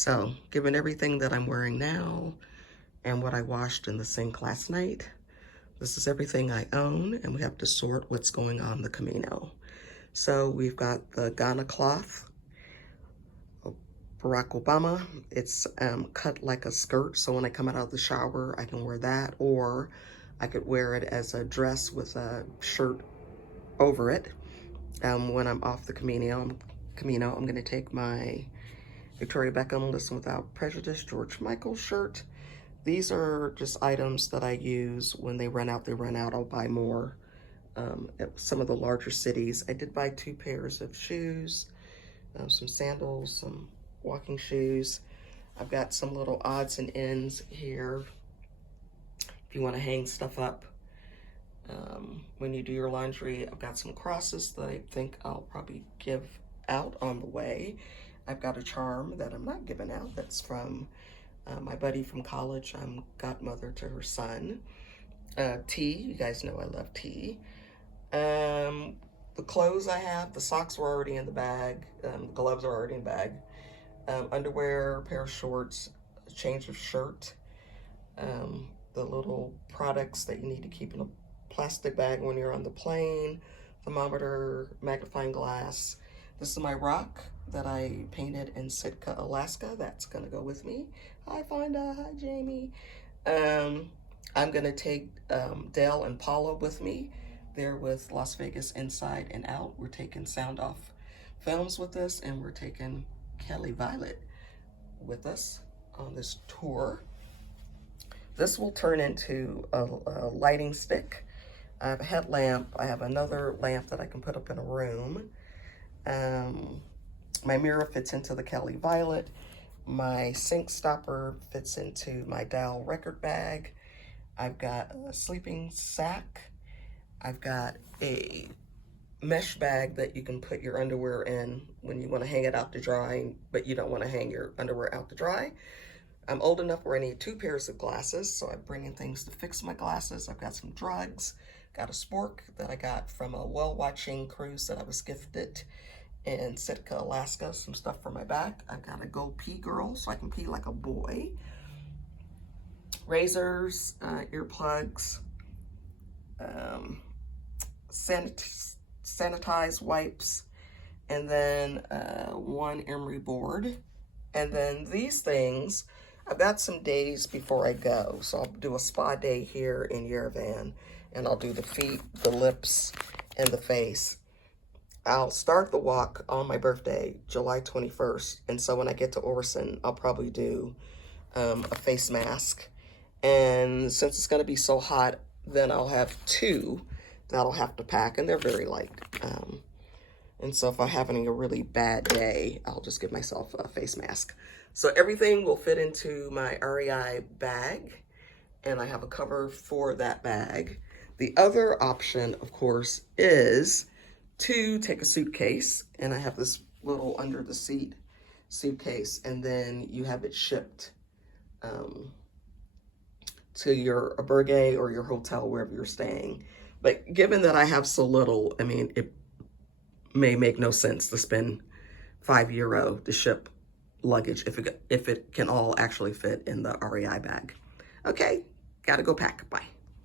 So given everything that I'm wearing now and what I washed in the sink last night, this is everything I own, and we have to sort what's going on the Camino. So we've got the Ghana cloth, Barack Obama. It's cut like a skirt, so when I come out of the shower, I can wear that, or I could wear it as a dress with a shirt over it. When I'm off the Camino, I'm gonna take my Victoria Beckham Listen Without Prejudice George Michael shirt. These are just items that I use when they run out. I'll buy more at some of the larger cities. I did buy 2 pairs of shoes, some sandals, some walking shoes. I've got some little odds and ends here if you want to hang stuff up. When you do your laundry, I've got some crosses that I think I'll probably give out on the way. I've got a charm that I'm not giving out that's from my buddy from college. I'm godmother to her son. Tea, you guys know I love tea. The clothes I have, the socks were already in the bag, the gloves are already in the bag. Underwear, a pair of shorts, a change of shirt, the little products that you need to keep in a plastic bag when you're on the plane, thermometer, magnifying glass. This is my rock that I painted in Sitka, Alaska. That's gonna go with me. Hi Fonda, hi Jamie. I'm gonna take Dale and Paula with me. They're with Las Vegas Inside and Out. We're taking Sound Off Films with us, and we're taking Kelly Violet with us on this tour. This will turn into a lighting stick. I have a headlamp. I have another lamp that I can put up in a room. My mirror fits into the Kelly Violet. My sink stopper fits into my Dow record bag. I've got a sleeping sack. I've got a mesh bag that you can put your underwear in when you want to hang it out to dry, but you don't want to hang your underwear out to dry. I'm old enough where I need 2 pairs of glasses, so I'm bringing things to fix my glasses. I've got some drugs, got a spork that I got from a whale-watching cruise that I was gifted in Sitka, Alaska, some stuff for my back. I've got a Go Pee Girl, so I can pee like a boy. Razors, earplugs, sanitized wipes, and then 1 emery board. And then these things, I've got some days before I go. So I'll do a spa day here in Yerevan, and I'll do the feet, the lips, and the face. I'll start the walk on my birthday, July 21st. And so when I get to Orson, I'll probably do a face mask. And since it's gonna be so hot, then I'll have 2 that I'll have to pack, and they're very light. And so if I'm having a really bad day, I'll just give myself a face mask. So everything will fit into my REI bag, and I have a cover for that bag. The other option, of course, is to take a suitcase, and I have this little under the seat suitcase, and then you have it shipped to your albergue or your hotel, wherever you're staying. But given that I have so little, I mean, it may make no sense to spend €5 to ship luggage if it can all actually fit in the REI bag. Okay, gotta go pack. Bye.